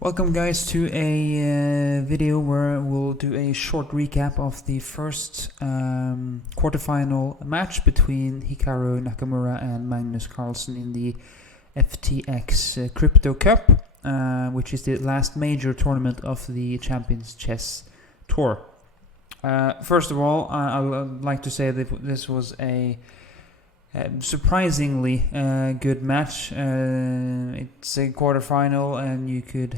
Welcome guys to a video where we'll do a short recap of the first quarterfinal match between Hikaru, Nakamura and Magnus Carlsen in the FTX Crypto Cup, which is the last major tournament of the Champions Chess Tour. First of all, I would like to say that this was a surprisingly good match. It's a quarterfinal, and you could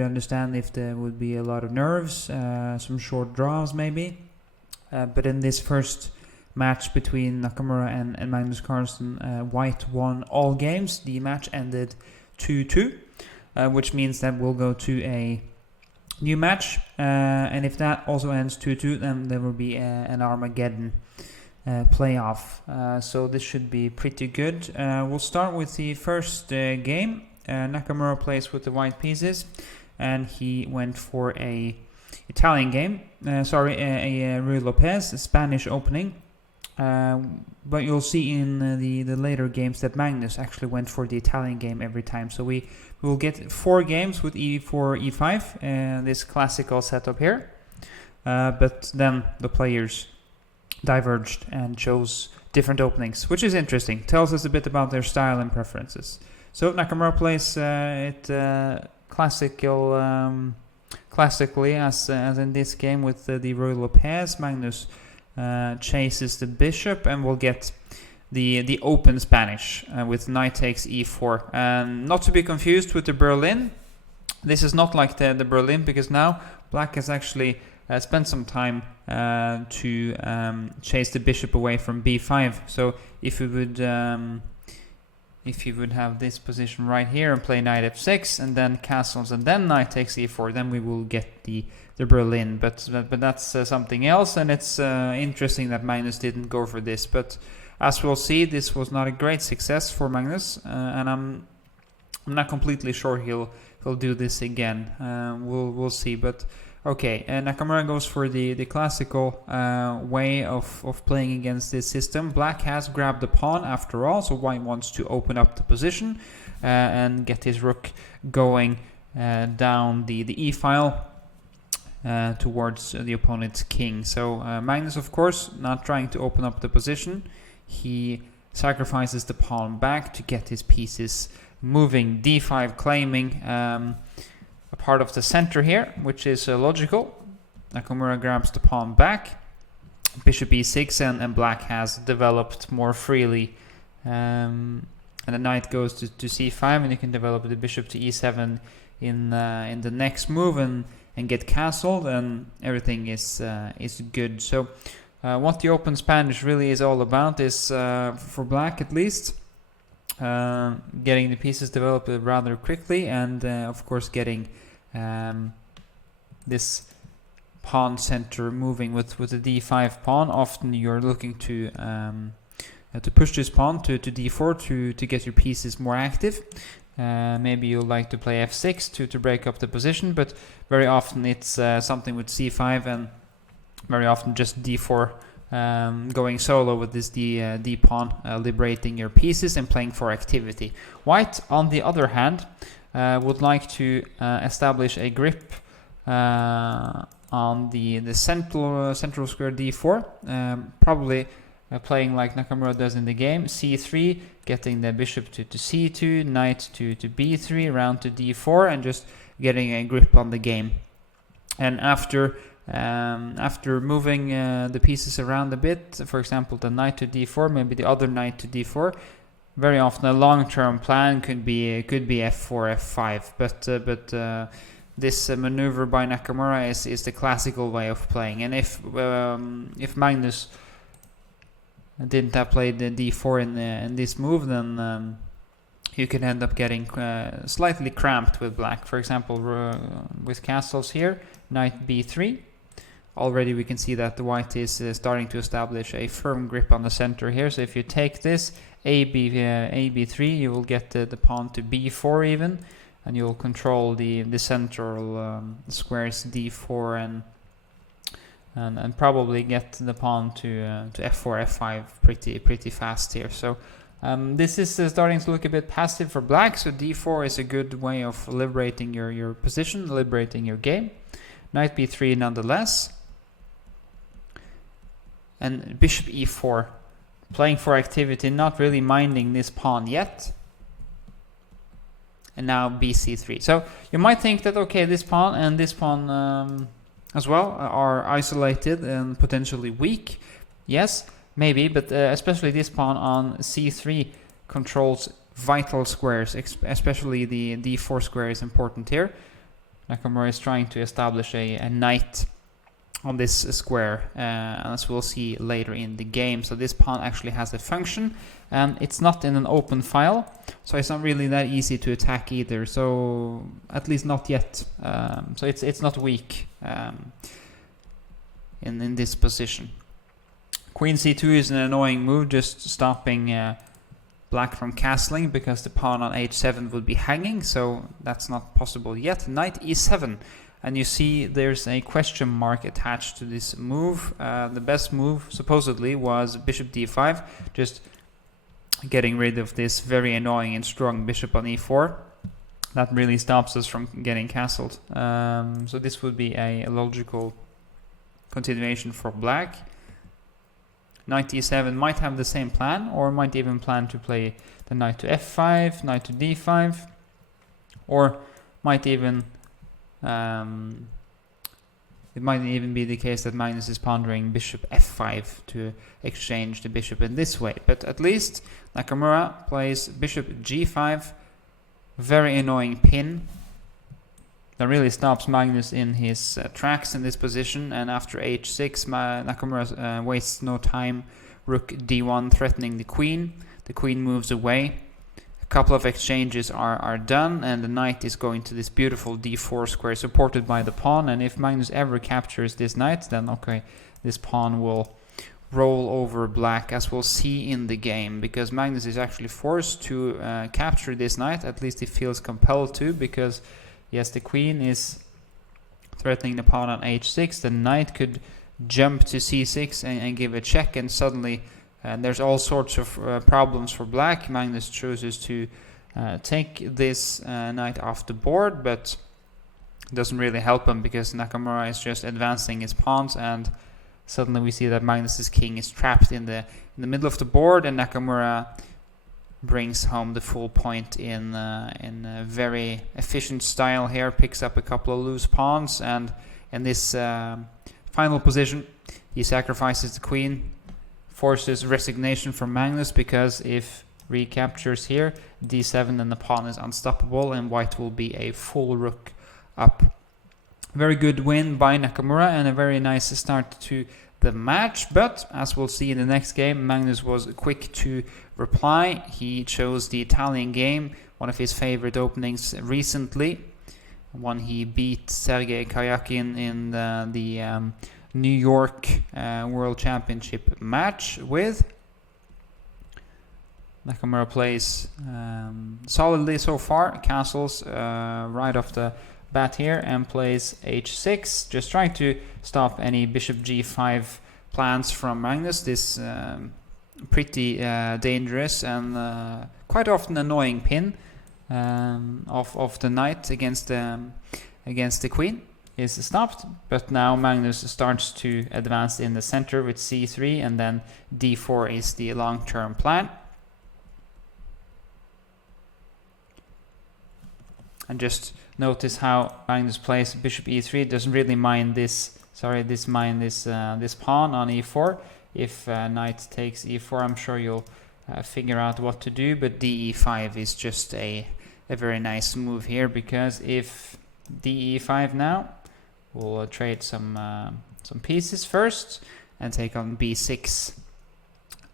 understand if there would be a lot of nerves, some short draws maybe. But in this first match between Nakamura and Magnus Carlsen, White won all games. The match ended 2-2, which means that we'll go to a new match. And if that also ends 2-2, then there will be an Armageddon playoff, so this should be pretty good. We'll start with the first game. Nakamura plays with the white pieces, and he went for a Italian game. A Ruy Lopez, a Spanish opening. But you'll see in the later games that Magnus actually went for the Italian game every time. So we will get 4 games with e4, e5, this classical setup here. But then the players diverged and chose different openings, which is interesting. Tells us a bit about their style and preferences. So Nakamura plays it classically as in this game with the Ruy Lopez. Magnus chases the bishop, and we'll get the open Spanish with knight takes e4. And not to be confused with the Berlin. This is not like the Berlin, because now black has actually spent some time to chase the bishop away from b5. So if you would have this position right here and play knight f6 and then castles and then knight takes e4, then we will get the Berlin. But that's something else, and it's interesting that Magnus didn't go for this. But as we'll see, this was not a great success for Magnus, and I'm not completely sure he'll do this again. We'll see, but. Okay, Nakamura goes for the classical way of playing against this system. Black has grabbed the pawn after all, so White wants to open up the position and get his rook going down the e-file towards the opponent's king. So Magnus, of course, not trying to open up the position. He sacrifices the pawn back to get his pieces moving. d5 claiming a part of the center here, which is logical. Nakamura grabs the pawn back, bishop e6, and black has developed more freely. And the knight goes to c5, and you can develop the bishop to e7 in the next move and get castled, and everything is good. So what the open Spanish really is all about is, for black at least, getting the pieces developed rather quickly, and of course getting this pawn center moving with the d5 pawn. Often you're looking to push this pawn to d4 to get your pieces more active. Maybe you'll like to play f6 to break up the position, but very often it's something with c5, and very often just d4. Going solo with this d pawn, liberating your pieces and playing for activity. White, on the other hand, would like to establish a grip on the central square d4, probably playing like Nakamura does in the game, c3, getting the bishop to c2, knight to b3, round to d4, and just getting a grip on the game. And after moving the pieces around a bit, for example the knight to d4, maybe the other knight to d4, very often a long-term plan could be f4, f5. But this maneuver by Nakamura is the classical way of playing. And if Magnus didn't have played the d4 in this move, then you can end up getting slightly cramped with black. For example, with castles here, knight b3. Already we can see that the white is starting to establish a firm grip on the center here. So if you take this ab3, you will get the pawn to b4 even, and you'll control the central squares d4 and probably get the pawn to f4, f5 pretty fast here. So This is starting to look a bit passive for black, so d4 is a good way of liberating your position, liberating your game. Knight b3 nonetheless. And bishop e4, playing for activity, not really minding this pawn yet. And now bc3. So you might think that, okay, this pawn and this pawn as well are isolated and potentially weak. Yes, maybe, but especially this pawn on c3 controls vital squares, especially the d4 square is important here. Nakamura is trying to establish a knight on this square, as we'll see later in the game. So this pawn actually has a function, and it's not in an open file, so it's not really that easy to attack either. So at least not yet. So it's not weak in this position. Queen c2 is an annoying move, just stopping black from castling, because the pawn on h7 would be hanging, so that's not possible yet. Knight e7, and you see there's a question mark attached to this move. The best move supposedly was bishop d5, just getting rid of this very annoying and strong bishop on e4. That really stops us from getting castled. So this would be a logical continuation for black. Knight e7 might have the same plan, or might even plan to play the knight to f5, knight to d5, or might even it might even be the case that Magnus is pondering bishop f5 to exchange the bishop in this way. But at least Nakamura plays bishop g5, very annoying pin that really stops Magnus in his tracks in this position. And after h6, Nakamura wastes no time. Rook d1 threatening the queen. The queen moves away. A couple of exchanges are done, and the knight is going to this beautiful d4 square supported by the pawn. And if Magnus ever captures this knight, then okay, this pawn will roll over black, as we'll see in the game, because Magnus is actually forced to capture this knight. At least he feels compelled to, because yes, the queen is threatening the pawn on h6. The knight could jump to c6 and give a check, and suddenly there's all sorts of problems for black. Magnus chooses to take this knight off the board, but doesn't really help him, because Nakamura is just advancing his pawns, and suddenly we see that Magnus's king is trapped in the middle of the board, and Nakamura brings home the full point in a very efficient style here, picks up a couple of loose pawns, and in this final position he sacrifices the queen, forces resignation from Magnus, because if recaptures here, d7, and the pawn is unstoppable, and white will be a full rook up. Very good win by Nakamura, and a very nice start to the match. But as we'll see in the next game, Magnus was quick to reply. He chose the Italian game, one of his favorite openings recently, one he beat Sergei Karyakin in the New York World Championship match with. Nakamura plays solidly so far, castles right off the bat here, and plays h6, just trying to stop any bishop g5 plans from Magnus. This pretty dangerous and quite often annoying pin of the knight against the queen is stopped. But now Magnus starts to advance in the center with c3, and then d4 is the long-term plan. And just notice how Magnus plays bishop e3. Doesn't really mind this. Sorry, this pawn on e4. If knight takes e4, I'm sure you'll figure out what to do. But de5 is just a very nice move here, because if de5 now, we'll trade some pieces first and take on b6.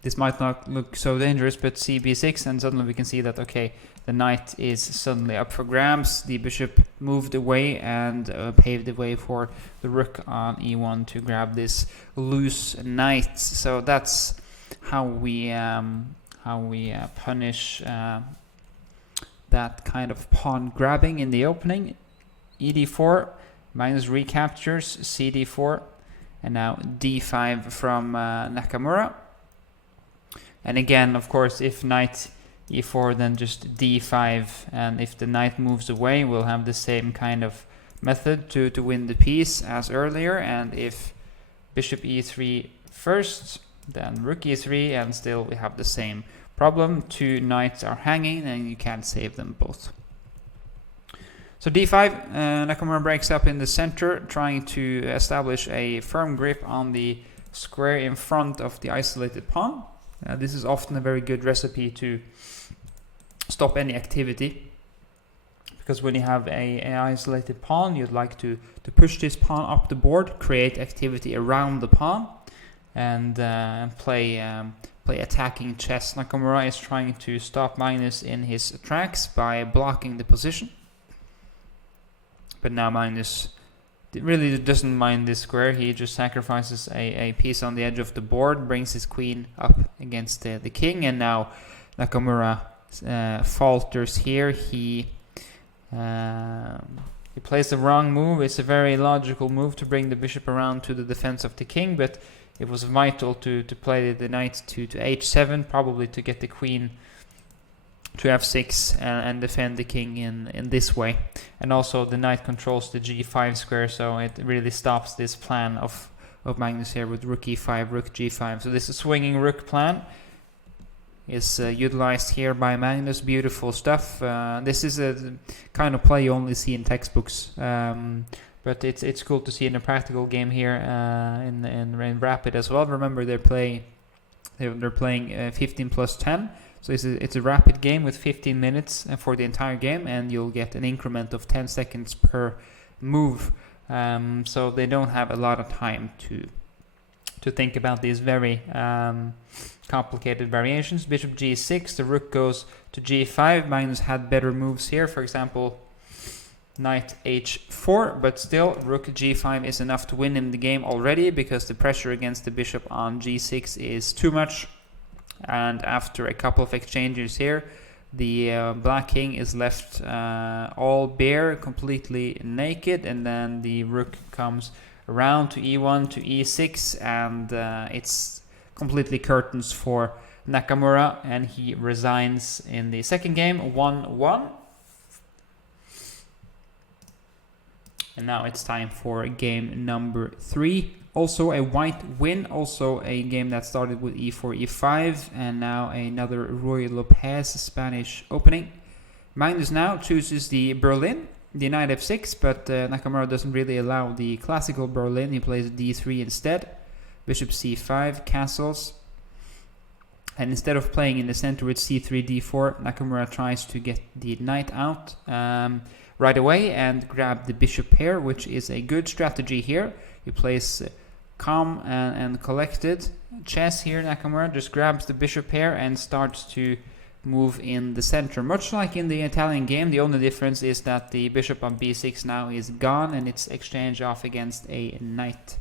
This might not look so dangerous, but c b6, and suddenly we can see that okay, the knight is suddenly up for grabs. The bishop moved away and paved the way for the rook on e1 to grab this loose knight. So that's how we punish that kind of pawn grabbing in the opening. ed4, Magnus recaptures cd4, and now d5 from Nakamura. And again, of course, if knight e4, then just d5, and if the knight moves away, we'll have the same kind of method to win the piece as earlier. And if bishop e3 first, then rook e3, and still we have the same problem. Two knights are hanging and you can't save them both. So d5, Nakamura breaks up in the center, trying to establish a firm grip on the square in front of the isolated pawn. This is often a very good recipe to stop any activity, because when you have an isolated pawn, you'd like to push this pawn up the board, create activity around the pawn, and play attacking chess. Nakamura is trying to stop Magnus in his tracks by blocking the position. But now Magnus really doesn't mind this square. He just sacrifices a piece on the edge of the board, brings his queen up against the king, and now Nakamura falters here. He plays the wrong move. It's a very logical move to bring the bishop around to the defense of the king, but it was vital to play the knight to h7, probably to get the queen to f6 and defend the king in this way. And also the knight controls the g5 square, so it really stops this plan of Magnus here with rook e5, rook g5. So this swinging rook plan is utilized here by Magnus. Beautiful stuff. This is a kind of play you only see in textbooks, but it's cool to see in a practical game here in Rapid as well. Remember, they're playing 15 plus 10. So it's a rapid game with 15 minutes for the entire game, and you'll get an increment of 10 seconds per move. So they don't have a lot of time to think about these very complicated variations. Bishop g6, the rook goes to g5. Magnus had better moves here, for example, knight h4, but still rook g5 is enough to win in the game already, because the pressure against the bishop on g6 is too much. And after a couple of exchanges here, the black king is left all bare, completely naked, and then the rook comes around to e1 to e6, and it's completely curtains for Nakamura, and he resigns in the second game, 1-1. And now it's time for game number 3. Also a white win, also a game that started with e4, e5, and now another Ruy Lopez Spanish opening. Magnus now chooses the Berlin, the knight f6, but Nakamura doesn't really allow the classical Berlin. He plays d3 instead. Bishop c5, castles. And instead of playing in the center with c3, d4, Nakamura tries to get the knight out right away and grab the bishop pair, which is a good strategy here. He plays calm and collected chess here. Nakamura just grabs the bishop pair and starts to move in the center. Much like in the Italian game, the only difference is that the bishop on b6 now is gone and it's exchanged off against a knight.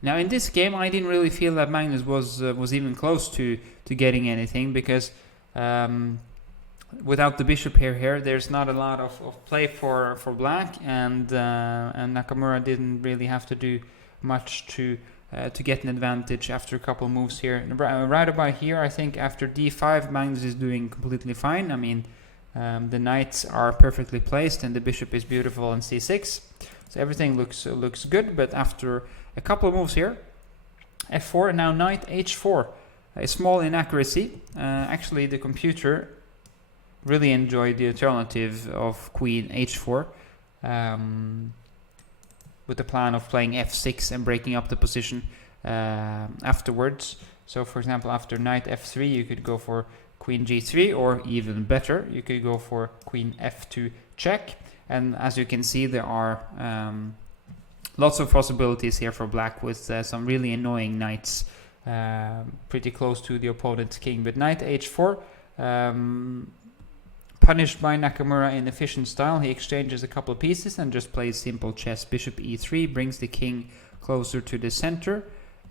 Now in this game, I didn't really feel that Magnus was even close to getting anything, because without the bishop pair here, there's not a lot of play for black, and Nakamura didn't really have to do much to get an advantage after a couple moves here. Right about here, I think after d5, Magnus is doing completely fine. I mean, the knights are perfectly placed and the bishop is beautiful on c6, so everything looks good. But after a couple of moves here, f4, now knight h4, a small inaccuracy. Actually, the computer really enjoyed the alternative of queen h4 with the plan of playing f6 and breaking up the position afterwards. So for example, after knight f3, you could go for queen g3, or even better, you could go for queen f2 check. And as you can see, there are lots of possibilities here for black, with some really annoying knights pretty close to the opponent's king. But knight h4, punished by Nakamura in efficient style. He exchanges a couple of pieces and just plays simple chess. Bishop e3 brings the king closer to the center,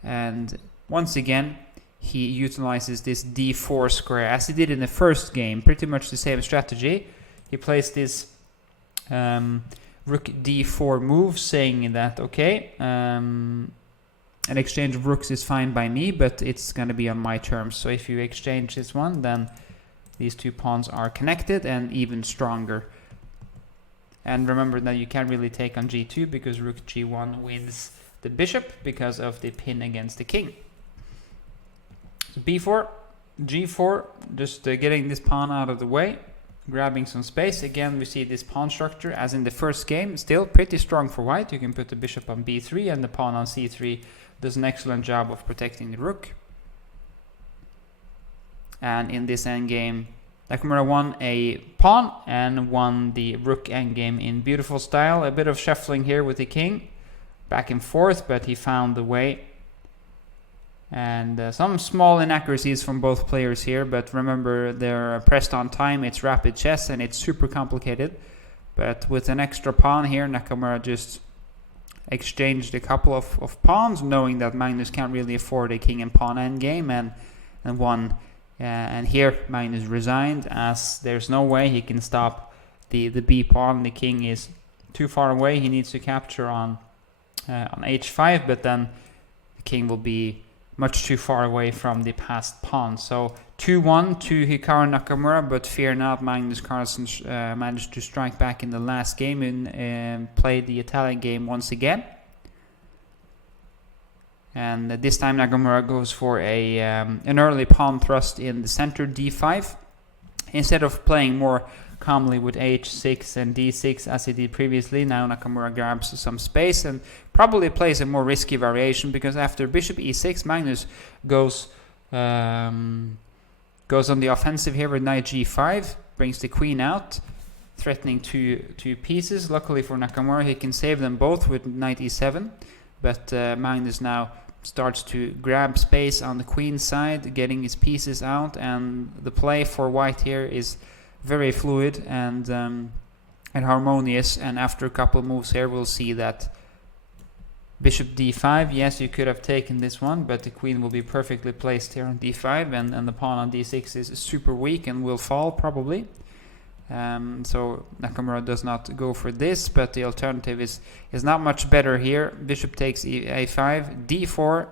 and once again he utilizes this d4 square as he did in the first game. Pretty much the same strategy. He plays this rook d4 move, saying that okay, an exchange of rooks is fine by me, but it's going to be on my terms. So if you exchange this one, then these two pawns are connected and even stronger. And remember that you can't really take on g2 because rook g1 wins the bishop because of the pin against the king. So b4, g4, just getting this pawn out of the way, grabbing some space. Again, we see this pawn structure as in the first game, still pretty strong for white. You can put the bishop on b3 and the pawn on c3 does an excellent job of protecting the rook. And in this endgame, Nakamura won a pawn and won the rook endgame in beautiful style. A bit of shuffling here with the king, back and forth, but he found the way. And some small inaccuracies from both players here, but remember they're pressed on time, it's rapid chess and it's super complicated. But with an extra pawn here, Nakamura just exchanged a couple of pawns, knowing that Magnus can't really afford a king and pawn endgame, and won. And here Magnus resigned, as there's no way he can stop the b pawn. The king is too far away. He needs to capture on h5, but then the king will be much too far away from the passed pawn. So 2-1 to Hikaru Nakamura, but fear not, Magnus Carlsen managed to strike back in the last game and play the Italian game once again. And this time Nakamura goes for an early pawn thrust in the center d5. Instead of playing more calmly with h6 and d6 as he did previously, now Nakamura grabs some space and probably plays a more risky variation, because after bishop e6, Magnus goes on the offensive here with knight g5, brings the queen out, threatening two pieces. Luckily for Nakamura, he can save them both with knight e7, but Magnus now starts to grab space on the queen side, getting his pieces out, and the play for white here is very fluid and harmonious. And after a couple of moves here, we'll see that bishop d5, yes, you could have taken this one, but the queen will be perfectly placed here on d5, and the pawn on d6 is super weak and will fall probably. So Nakamura does not go for this, but the alternative is not much better here. Bishop takes a5, d4,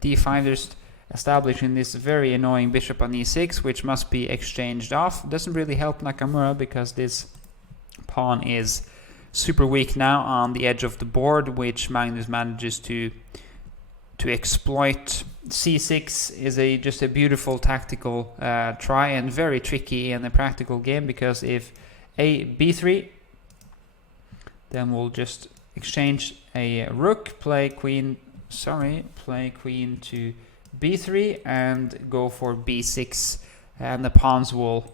d5, just establishing this very annoying bishop on e6, which must be exchanged off. Doesn't really help Nakamura because this pawn is super weak now on the edge of the board, which Magnus manages to exploit. c6 is just a beautiful tactical try, and very tricky in a practical game, because if b3, then we'll just exchange a rook, play queen to b3 and go for b6, and the pawns will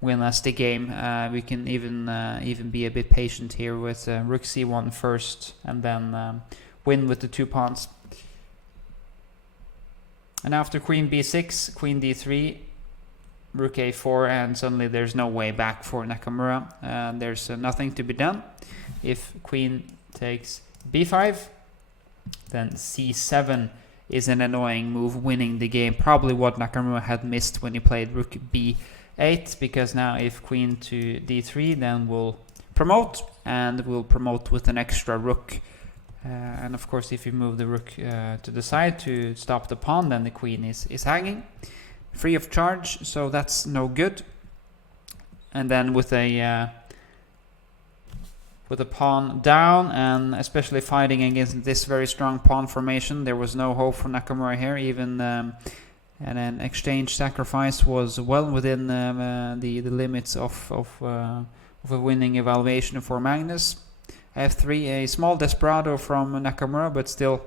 win us the game. We can even be a bit patient here with rook c1 first, and then win with the two pawns. And after queen b6, queen d3, rook a4, and suddenly there's no way back for Nakamura. There's nothing to be done. If queen takes b5, then c7 is an annoying move, winning the game. Probably what Nakamura had missed when he played rook b8, because now if queen to d3, then we'll promote, and we'll promote with an extra rook. And of course, if you move the rook to the side to stop the pawn, then the queen is hanging free of charge, so that's no good. And then with a pawn down, and especially fighting against this very strong pawn formation, there was no hope for Nakamura here. Even and an exchange sacrifice was well within the limits of a winning evaluation for Magnus. f3, a small desperado from Nakamura, but still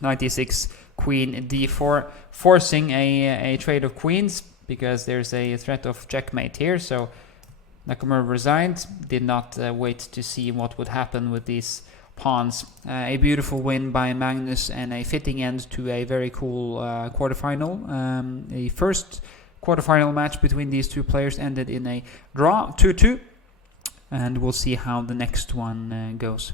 knight e6, queen d4, forcing a trade of queens, because there's a threat of checkmate here. So Nakamura resigned, did not wait to see what would happen with these pawns. A beautiful win by Magnus, and a fitting end to a very cool quarterfinal. The first quarterfinal match between these two players ended in a draw, 2-2. And we'll see how the next one goes.